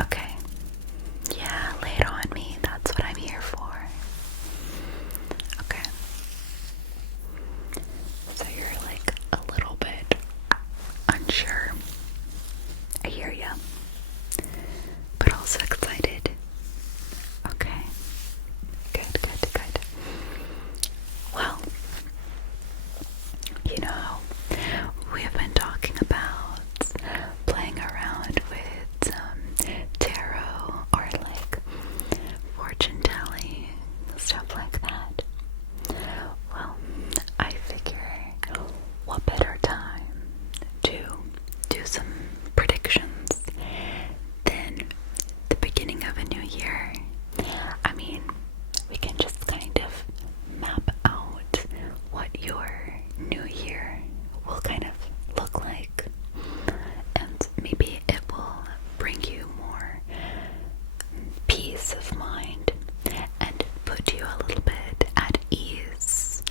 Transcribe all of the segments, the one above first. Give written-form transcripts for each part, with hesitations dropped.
Okay. Yeah, lay it on me. That's what I'm here for. Okay. So you're like a little bit unsure. I hear ya. But also excited. Okay. Good, good, good. Well, you know, we have been talking about playing around with tarot or like fortune telling, stuff like that. Well, I figure what better time to do some predictions than the beginning of a new year. I mean, we can just kind of map out what your new year will kind of look like, and maybe it will bring you more peace of mind and put you a little bit at ease.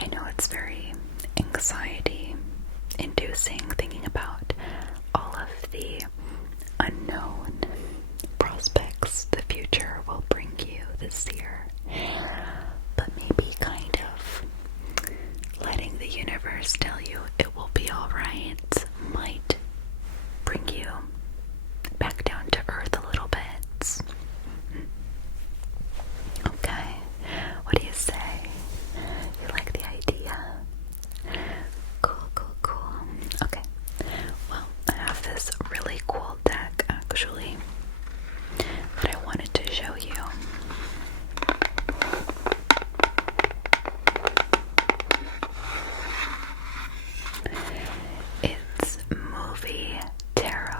I know it's very anxiety inducing thinking about all of the unknown prospects the future will bring you this year, but maybe kind of letting the universe tell you it will be alright might bring you back down to earth a little bit. Okay, what do you say? You like the idea? Cool, cool, cool. Okay, well, I have this really cool deck actually that I wanted to show you. It's Movie Tarot.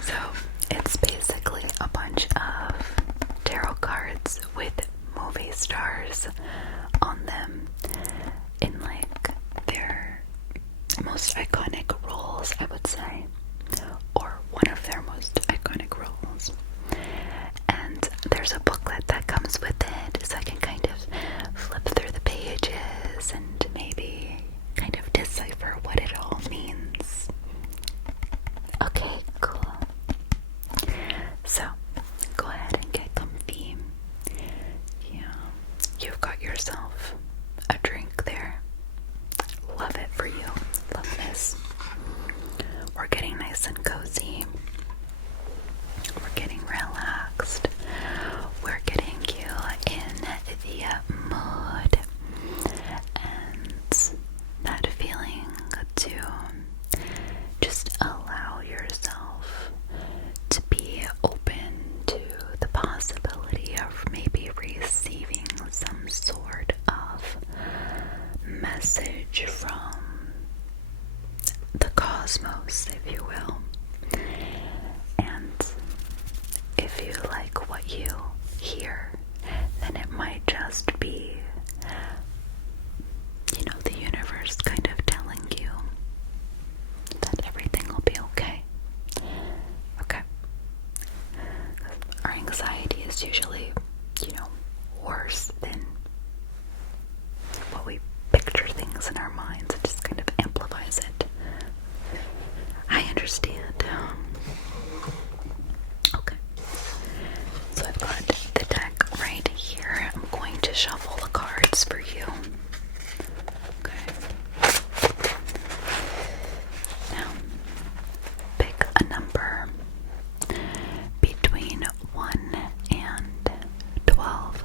So it's basically a bunch of tarot cards with movie stars on them in like their most iconic roles, I would say, or one of their most iconic roles. And there's a booklet that comes with it, so I can kind of flip through the pages and maybe kind of decipher what it all means. Okay, cool. So, go ahead and get comfy. Yeah, you've got yourself a drink there. Love it for you. Love this. We're getting nice and cozy. We're getting relaxed. We're getting you in the mood and that feeling to just allow yourself to be open to the possibility of maybe receiving some sort of message from the cosmos, if you will. And if you like what you hear, then it might just be, the universe kind of telling you that everything will be okay. Okay. Our anxiety is usually, worse than what we picture things in our minds. It just kind of amplifies it. I understand. Okay. So I've got the deck right here. I'm going to shuffle the cards for you. Okay. Now, pick a number between 1 and 12.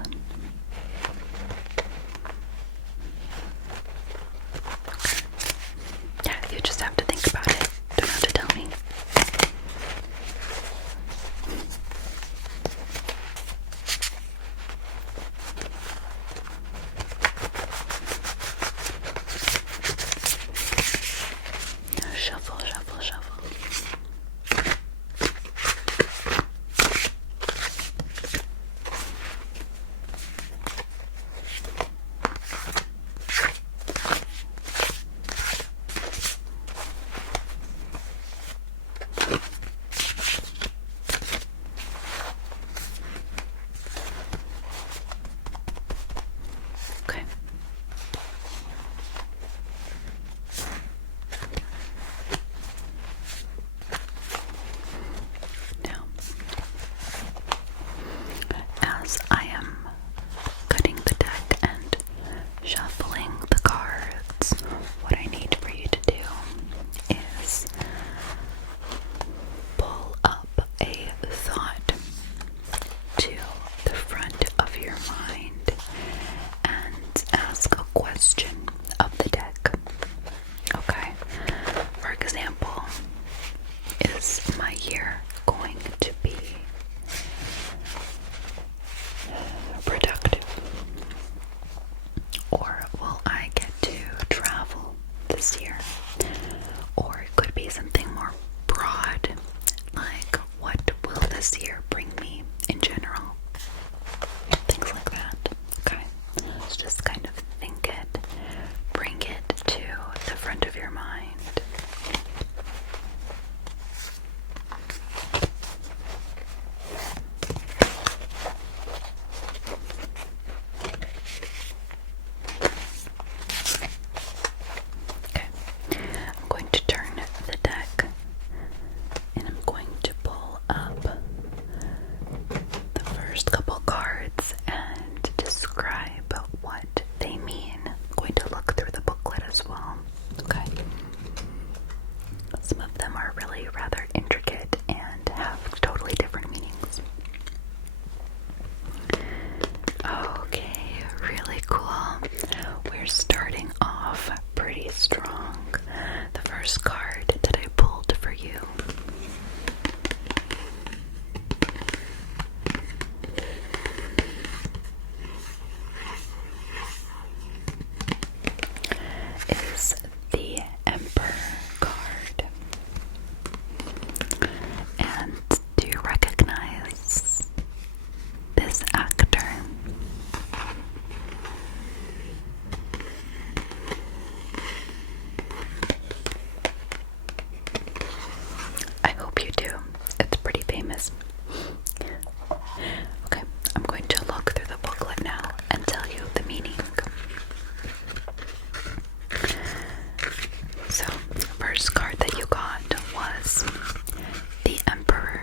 your mind. Okay, I'm going to turn the deck and I'm going to pull up the first couple cards and describe what they mean. I'm going to look through the booklet as well. Okay. Some of them are really rather intricate and have totally different meanings. Okay, really cool. We're starting off pretty strong. The first card that I pulled for you is the Emperor card. And do you recognize this actor? I hope you do. It's pretty famous. Okay, I'm going to look through the booklet now and tell you the meaning. So, the first card that you got was the Emperor,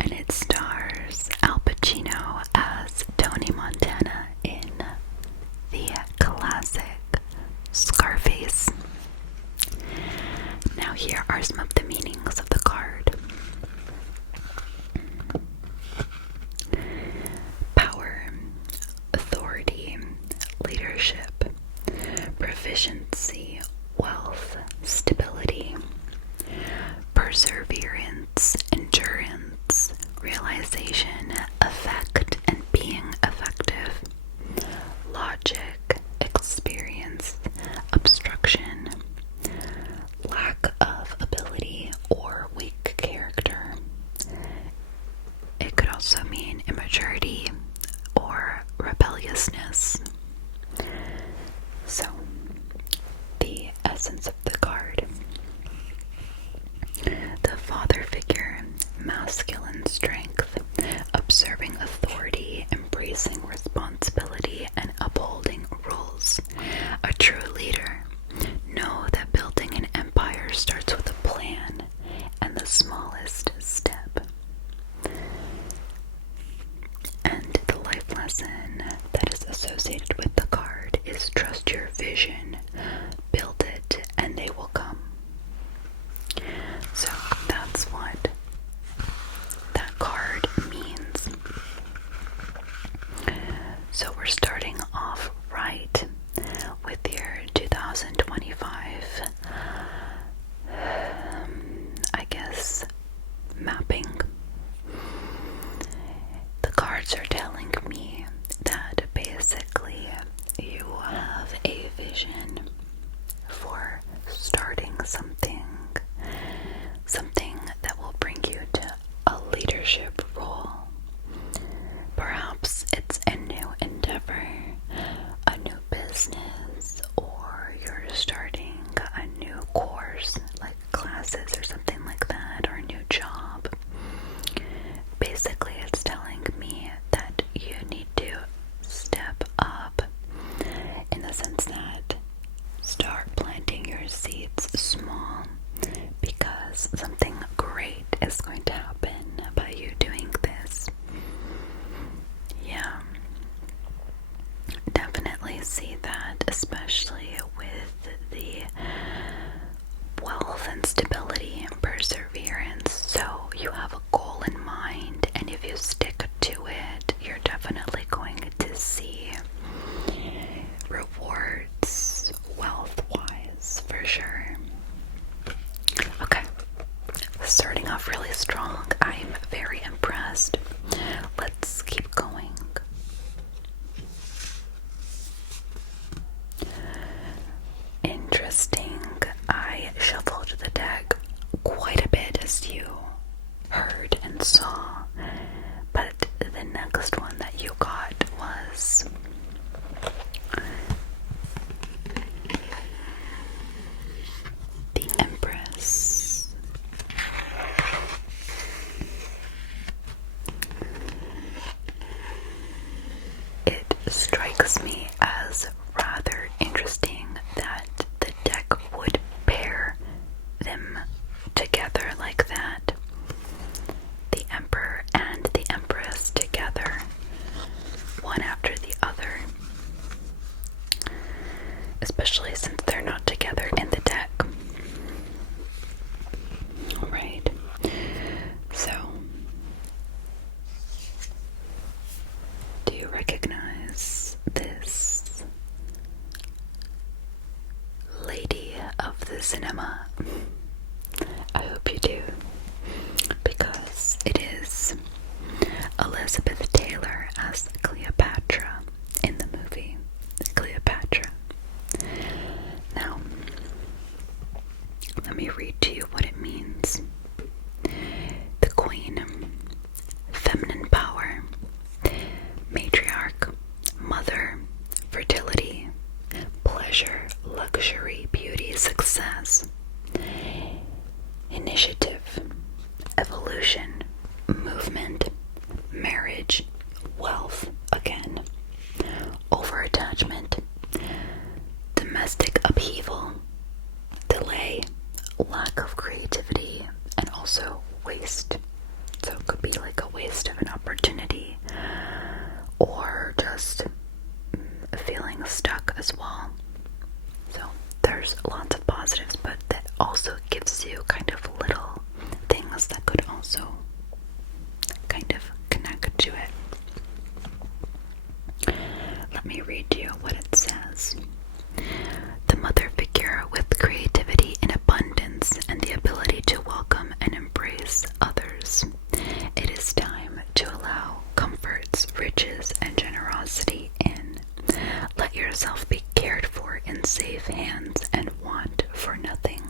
and it stars Al Pacino as Tony Montana in the classic Scarface. Now here are some of the meanings of the card. Power, authority, leadership, proficiency, wealth, stability, perseverance, endurance, realization, effect, and being effective, logic, experience, obstruction, lack of ability, or weak character. It could also mean immaturity or rebelliousness. So, the essence of the card. The father figure, masculine strength, observing authority, embracing responsibility, and upholding rules. A true leader. Know that building an empire starts with a plan and the smallest step. And the life lesson that is associated with the card is trust your vision, build it, and they will come. So that's what that card means. So we're starting off right with your 2025, I guess, mapping. The cards are telling me that basically you have a vision for starting something that will bring you to a leadership role. Perhaps it's a new endeavor, a new business, or you're starting a new course, like classes or something like that, or a new job. Basically, it's telling me that you need to step up in the sense that start planting your seeds small, because something great is going to happen by you doing this. Yeah, definitely see that, especially with the wealth and stability and perseverance. So you have a goal in mind, and if you stick to it, you're definitely going to see rewards wealth-wise, for sure. Okay, strikes me as rather interesting that the deck would pair them together like that. The Emperor and the Empress together, one after the other. Especially since they're not together in the deck. Alright. So, do you recognize this lady of the cinema? I hope you do, because it is Elizabeth Taylor as Cleopatra in the movie Cleopatra. Now, let me read to you what it means. The Queen, feminine power, matriarch, mother, fertility, pleasure, luxury, beauty, success, initiative, evolution, movement, marriage, wealth, again, over-attachment, domestic upheaval, delay, lack of creativity, and also waste. So it could be like a waste of an opportunity, or just feeling stuck as well. So there's lots of positives, but that also gives you kind of little things that could also kind of connect to it. Let me read you what it says. The mother figure with creativity in abundance and the ability to welcome and embrace others. It is time to allow comforts, riches, and generosity in. Let yourself be cared for in safe hands and want for nothing.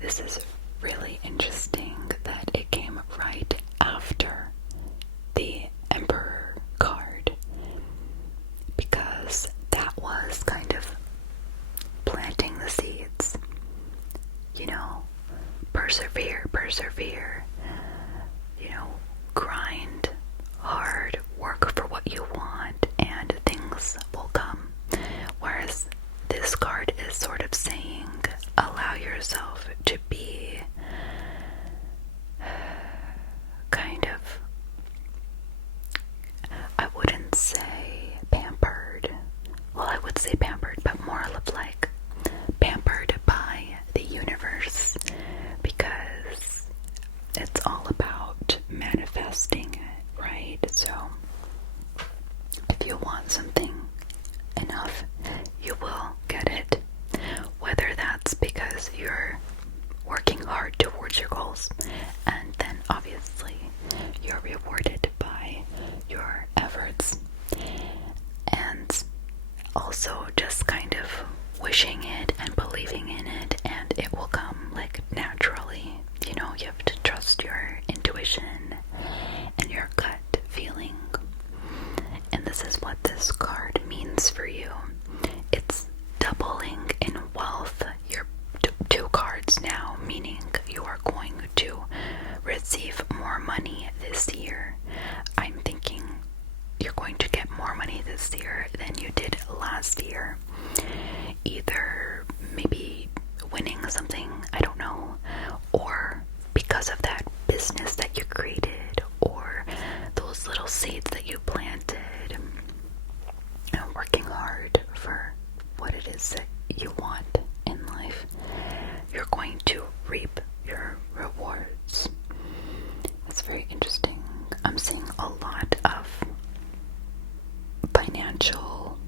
This is really interesting that it came right after the Emperor card, because that was kind of planting the seeds. You know, persevere, you know, grind hard, work for what you want, and things will come. Whereas this card is sort of saying, allow yourself to be kind of, I wouldn't say pampered. Well, I would say pampered, but more of like pampered by the universe, because it's all about manifesting it, right? So if you want something enough, you will get it. Whether that's because you're working hard towards your goals, and then obviously you're rewarded by your efforts, and also just kind of wishing it and believing in it, and it will come like naturally. You know, you have to trust your intuition and your gut feeling. And this is what this card means for you. It's doubling in wealth. You're two cards now, meaning you are going to receive more money this year. I'm thinking you're going to get more money this year than you did last year. Either maybe winning something, I don't know, or because of that business that you created, or those little seeds that you planted, and working hard for what it is that you want in life. You're going to reap your rewards. It's very interesting. I'm seeing a lot of financial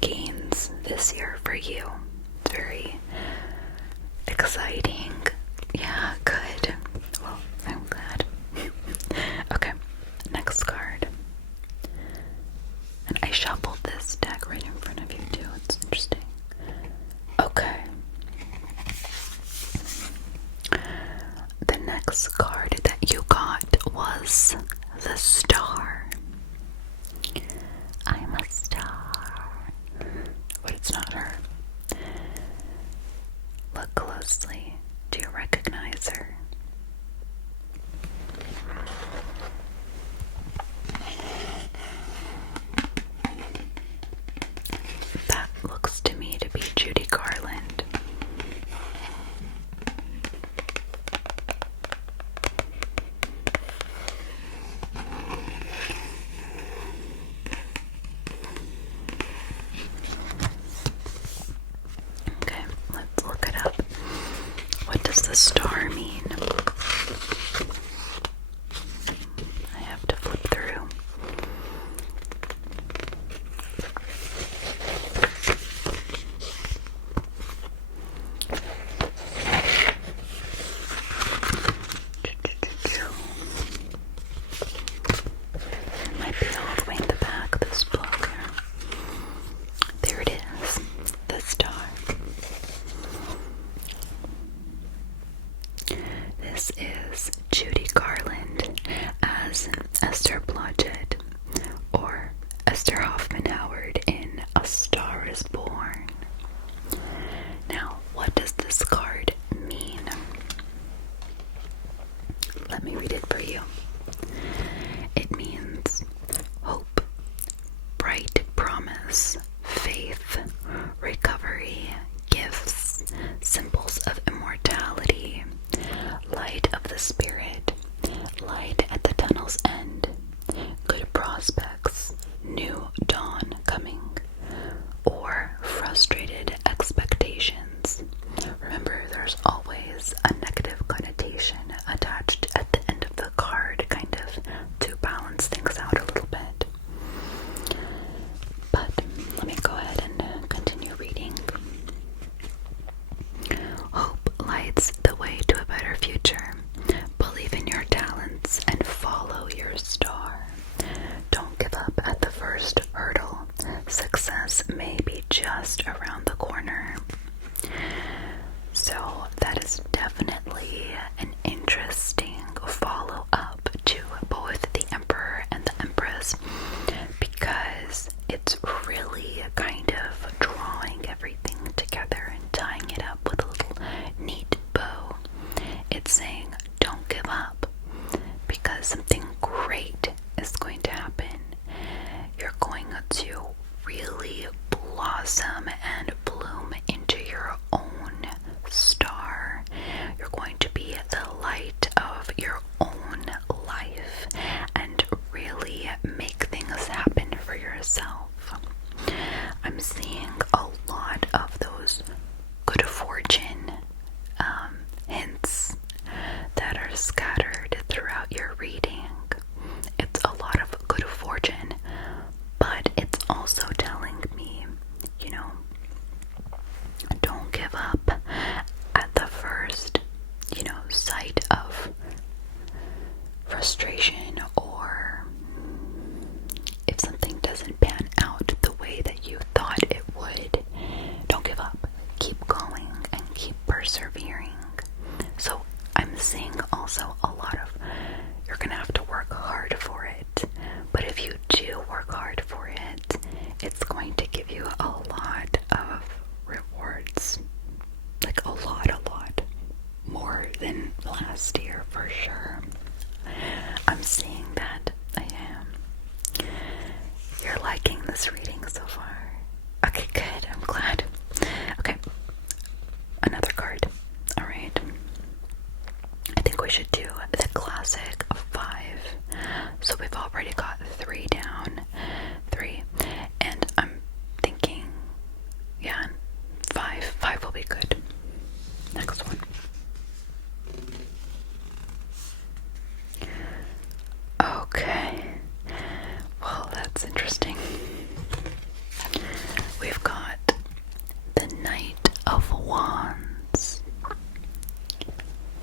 gains this year for you. It's very exciting. Yeah, good. Well, I'm glad. Okay, next card. And I shuffled this deck right in front of you too. It's interesting. Okay. The next card that you got was the Star. I'm a star. But it's not her. Look closely. Do you recognize her? the star mean? I have to flip through. It might be all the way in the back of this book. There it is, the star. This is Judy Garland as Esther Blodgett, or Esther Hoffman Howard in A Star is Born. Now, what does this card mean? Let me read it for you. It means hope, bright promise, faith, recovery, gifts, symbols of immortality, light of the spirit, light at the tunnel's end, good prospects, new dawn coming, or frustrated expectations. Remember, there's always a negative connotation attached at the end of the card, kind of to balance things out a little bit. But let me go ahead and continue reading. Hope lights the way to a better future. Believe in your talents and follow your star. Don't give up at the first hurdle. Success may be just around the corner. So that is definitely an interesting follow-up to both the Emperor and the Empress, because it's really kind of drawing everything together and tying it up with a little neat bow. It's saying, don't give up, because something great is going to happen. You're going to really blossom and bloom into your own star. You're going to be the light of your own life and really make things happen for yourself. I'm seeing a lot of those good fortune hints that are scattered throughout your reading. It's a lot of good fortune, but it's also telling me, don't give up at the first, sight of frustration, or if something doesn't pan out the way that you thought it would. Don't give up. Keep going and keep persevering. So I'm seeing also a lot of, you're gonna have to work hard for it, but if you do work hard for it, it's going to give you a lot of rewards. Like a lot more than last year for sure. I'm seeing that. I am. You're liking this reading so far. Okay, good. I'm glad. Okay, another card. Alright. I think we should do the classic 5. So we've already got 3 down. 3. And I'm thinking, yeah, 5. 5 will be good. Next one. Okay. Well, that's interesting. We've got the Knight of Wands.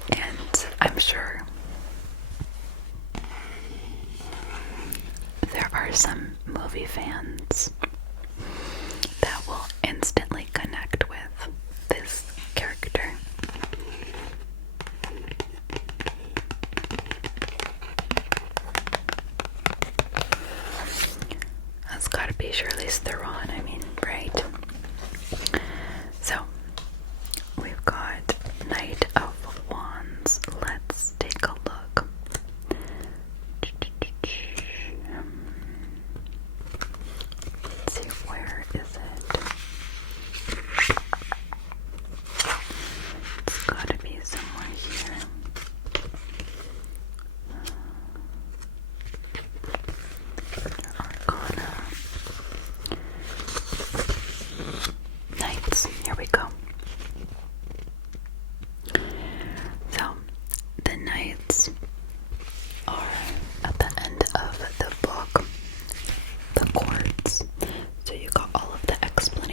And I'm sure there are some movie fans that will instantly connect with this character. That's gotta be Charlize Theron, right? So, we've got Knight of Wands. Let's take a look. Let's see, where is it?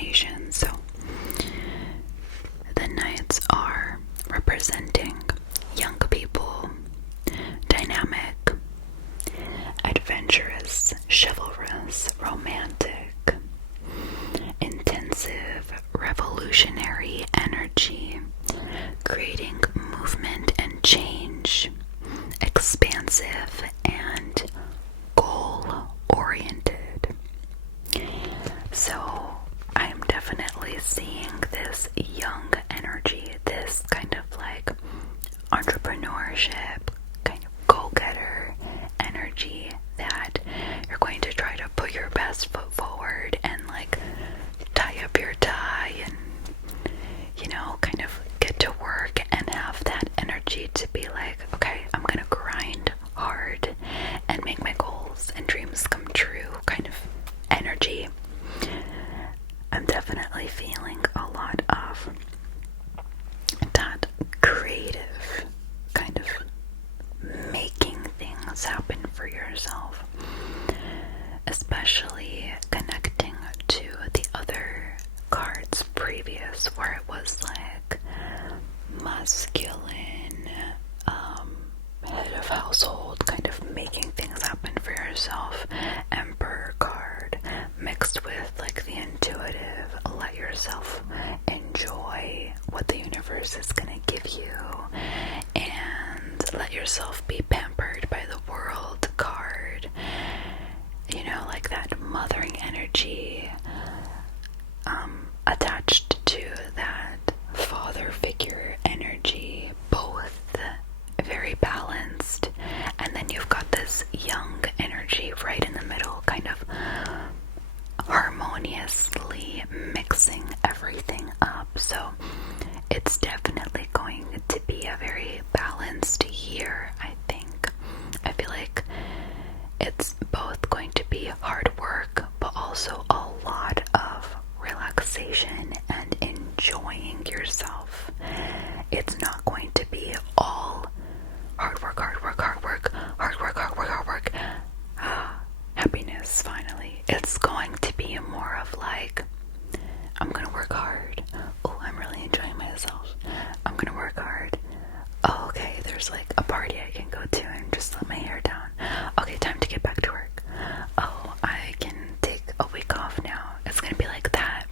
information. So the knights are representing young people, dynamic, adventurous, chivalrous, romantic, intensive, revolutionary energy, creating movement and change, expansive, and goal-oriented. So I'm definitely seeing this young energy, this kind of like entrepreneurship, kind of go-getter energy that you're going to try to put your best foot forward and like tie up your tie and, you know, kind of get to work and have that energy to be like, okay, I'm gonna grind hard and make my goals and dreams come true kind of energy. I'm definitely feeling a lot of that creative kind of making things happen for yourself, especially connecting to the other cards previous where it was like masculine, head of household, kind of making things happen for yourself, emperor card mixed with like the intuitive, let yourself enjoy what the universe is gonna give you and let yourself be pampered by the world card, you know, like that mothering energy attached to that father figure energy, both very balanced. And then you've got this young energy right in the middle, kind of harmoniously mixing everything up. So it's definitely going to be a very balanced year, I think. I feel like it's both going to be hard work, but also a lot of relaxation and enjoying yourself. It's not going to be all hard work, hard work, hard work, hard work, hard work, hard work. Happiness, finally. It's going to be more of like, I'm gonna work hard. Oh, I'm really enjoying myself. I'm gonna work hard. Oh, okay, there's like a party I can go to and just let my hair down. Okay, time to get back to work. Oh, I can take a week off now. It's gonna be like that.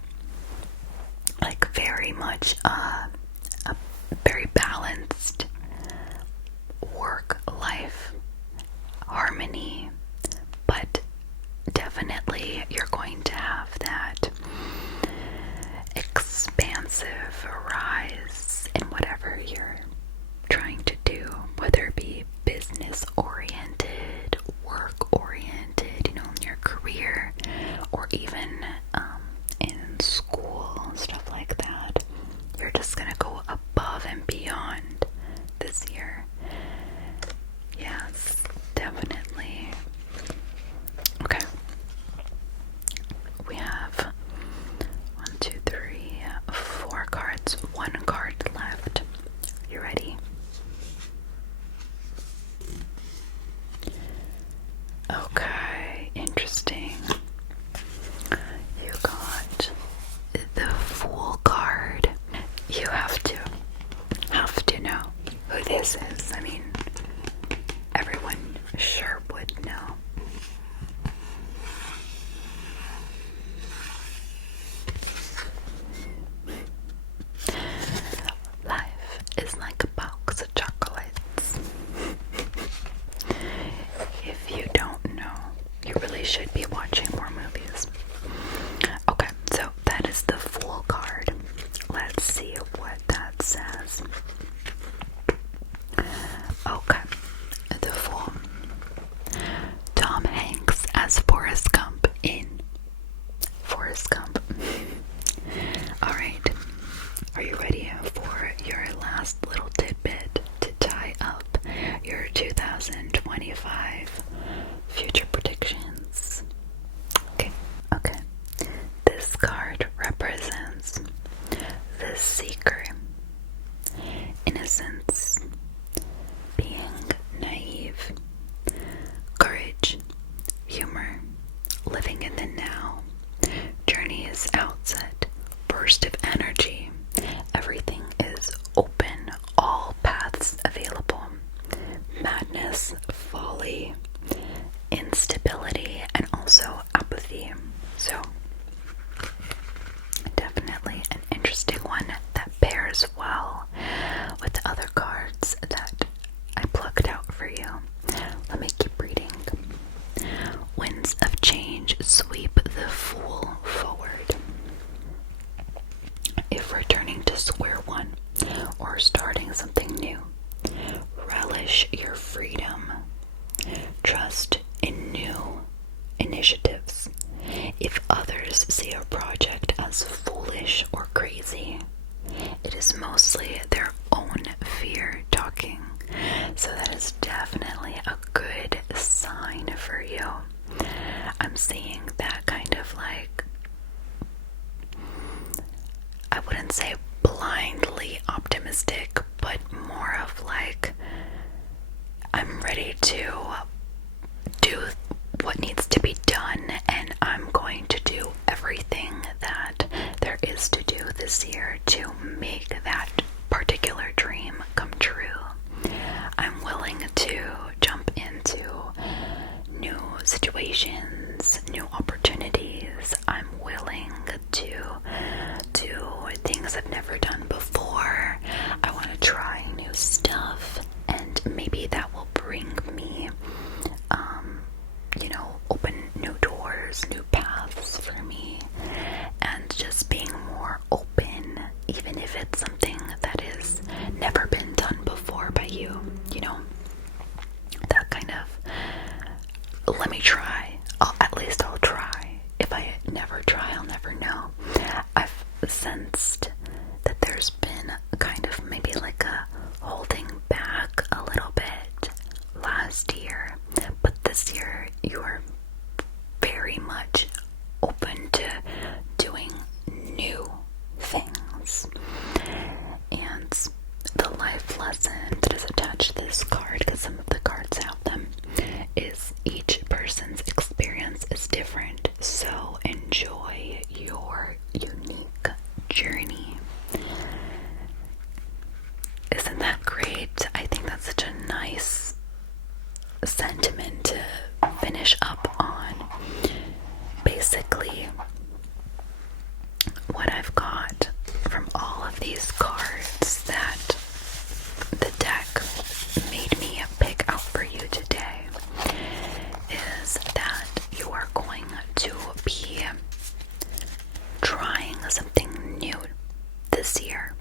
Like very much a very balanced work-life harmony, but definitely you're going to have that expansive rise in whatever you're trying to do, whether it be business oriented, work oriented, you know, in your career, or even in school, stuff like that. You're just gonna burst of energy. Everything is open, all paths available. Madness, folly, instability, and also apathy. So, definitely an interesting one that pairs well with the other cards that I plucked out for you. Let me keep reading. Winds of change sweep the fool forward. If returning to square one or starting something new, relish your freedom. Trust in new initiatives. If others see a project as foolish or crazy, it is mostly their own fear talking. So that is definitely a good sign for you. I'm seeing that kind of like, I wouldn't say blindly optimistic, but more of like, I'm ready to do what needs to be done, and I'm going to do everything that there is to do this year to make that particular dream come true. I'm willing to jump into new situations, new opportunities. I'm willing to do things I've never done before. I want to try new stuff, and maybe that will bring me open new doors, new paths for me, and just being more open, even if it's something that has never been done before by you, that kind of, let me try, at least I'll try. If I never try, I'll never know. I've sensed that there's been kind of maybe like a holding back a little bit last year, but this year you are very much open to doing new things. And the life lesson that is attached to this card, because some of the cards have them, is each person's experience is different, so enjoy your unique journey. Isn't that great? I think that's such a nice sentiment to finish up on. Basically, what I've got from all of these cards that the deck made me pick out for you today is that you are going to be trying something new this year.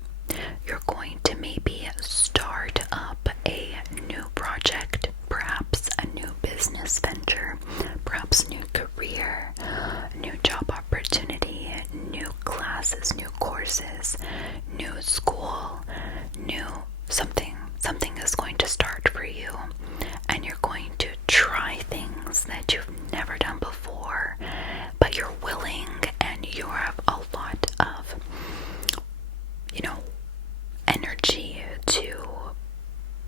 You're going to maybe start up a new project, perhaps a new business venture, perhaps new career, new job opportunity, new classes, new courses, new school, new something is going to start for you, and you're going to try things that you've never done before, but you're willing and you have a lot of energy to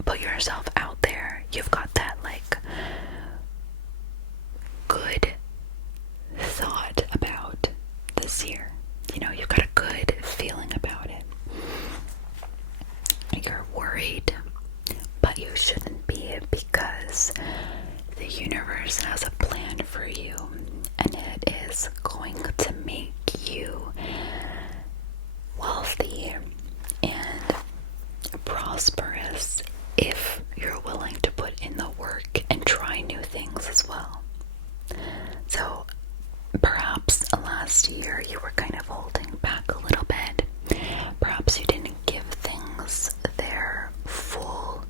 put yourself out there. You've got that like good thought about this year. You've got a good feeling about it. You're worried, but you shouldn't be, because the universe has a plan for you, and it is going to make you wealthy and prosperous if you're willing to put in the work and try new things as well. So perhaps last year you were kind of holding back a little bit. Perhaps you didn't give things their full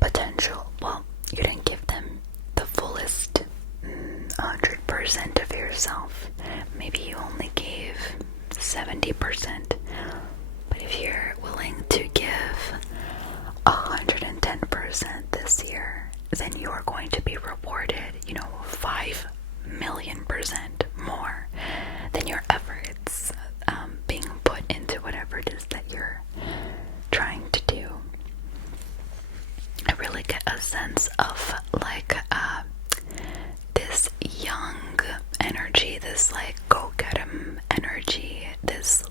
potential. Well, you didn't give them the fullest 100% of yourself. Maybe you only gave 70%. But if you're willing to give 110% this year, then you are going to be rewarded, 5,000,000% more than your efforts being put into whatever it is that you're trying to do. I really get a sense of like this young energy, this like go get 'em energy, this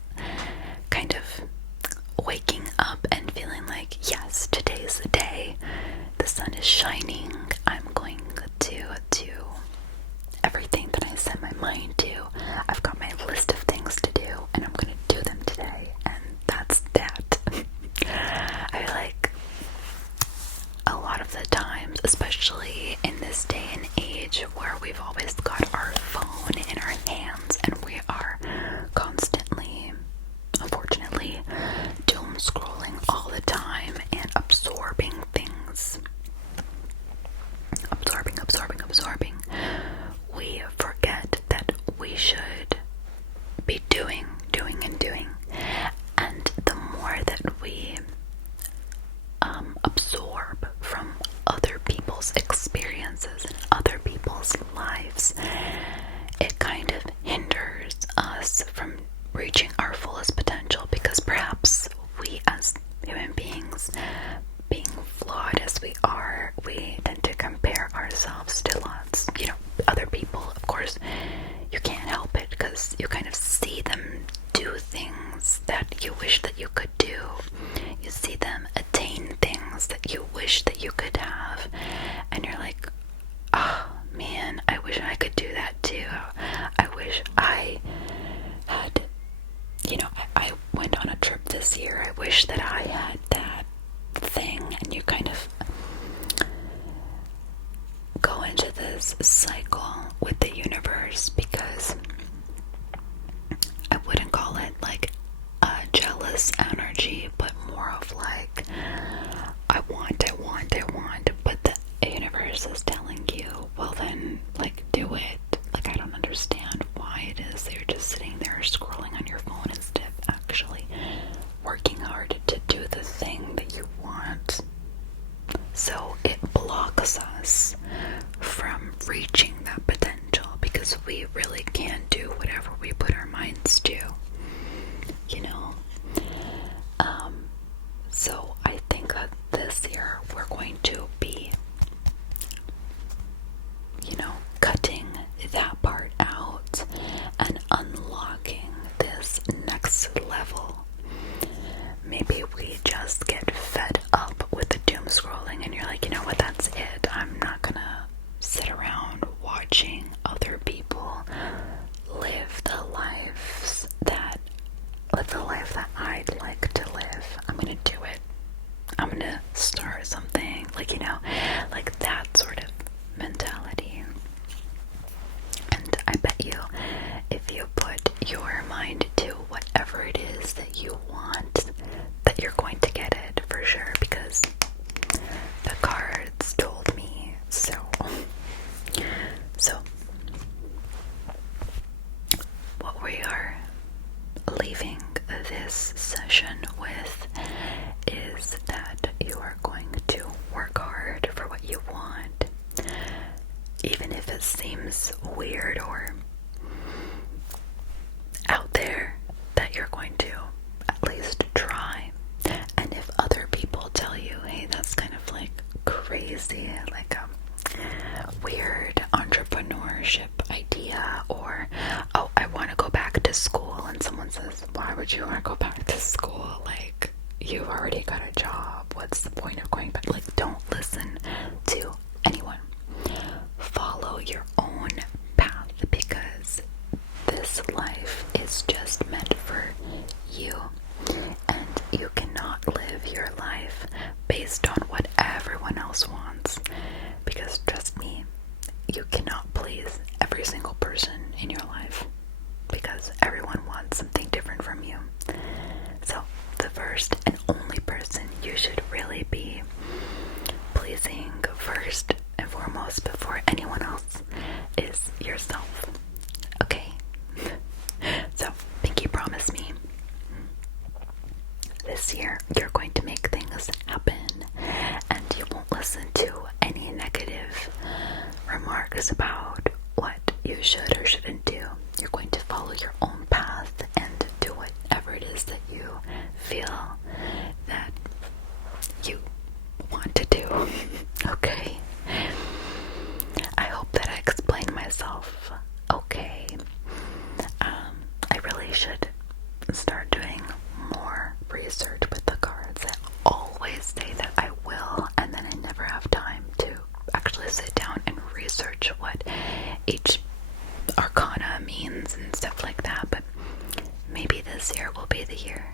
doom scrolling all the time and absorbing things. Absorbing. We forget that we should be doing. And the more that we absorb from other people's experiences and other people's lives, it kind of hinders us from reaching our fullest potential, because perhaps we as human beings, being flawed as we are, we tend to compare ourselves to lots, other people. Of course, you can't help it because you kind of see them do things that you wish that you could do. You see them attain things that you wish that you could have, and you're like, oh man, I wish I could do that too. I wish I had, I went on a trip this year. I wish that I had that thing. And you kind of go into this cycle with the universe, because I wouldn't call it like a jealous energy, but more of like, I want, but the universe is telling you, well then, like, do it. Like, I don't understand why it is that you're just sitting there scrolling on your phone instead of actually working hard to do the thing that you want. So it blocks us from reaching that potential, because we really can do whatever we put our minds to, so I think that this year we're going to be, cutting that part out and unlocking this next level. Maybe we just get fed up with the doom scrolling and you're like, you know what, that's it. I'm not gonna sit around watching other people live the life that I'd like to live. I'm gonna do it. I'm gonna start something, like that sort of mentality. And I bet you, if you put your mind to whatever it is that you want, that you're going to get it for sure, because the cards told me so. So, what we are leaving this session with is that you are going to work hard for what you want, even if it seems weird or out there, that you're going to at least try. And if other people tell you, hey, that's kind of like crazy, like a weird entrepreneurship idea, or, oh, I want to go back to school, and someone says, why would you want to go back to school? Like, you've already got a job. What's the point of going back? Like, don't listen to anyone. Follow your own path, because this life is just meant for you, and you cannot live your life based on what everyone else wants, because trust me, you cannot please every single person in your life, because everyone wants something different from you. So the first and only person you should really be pleasing first and foremost before anyone else is yourself. Okay? So, pinky promise me, this year you're going to make things happen, and you won't listen to any negative remarks about what you should or shouldn't do. You're going to follow your own path and do whatever it is that you feel that you want to do. Okay? I hope that I explained myself okay. I really should start doing more research with the cards. I always say that I will, and then I never have time to actually sit down and research what each arcana means and stuff like that. But maybe this year will be the year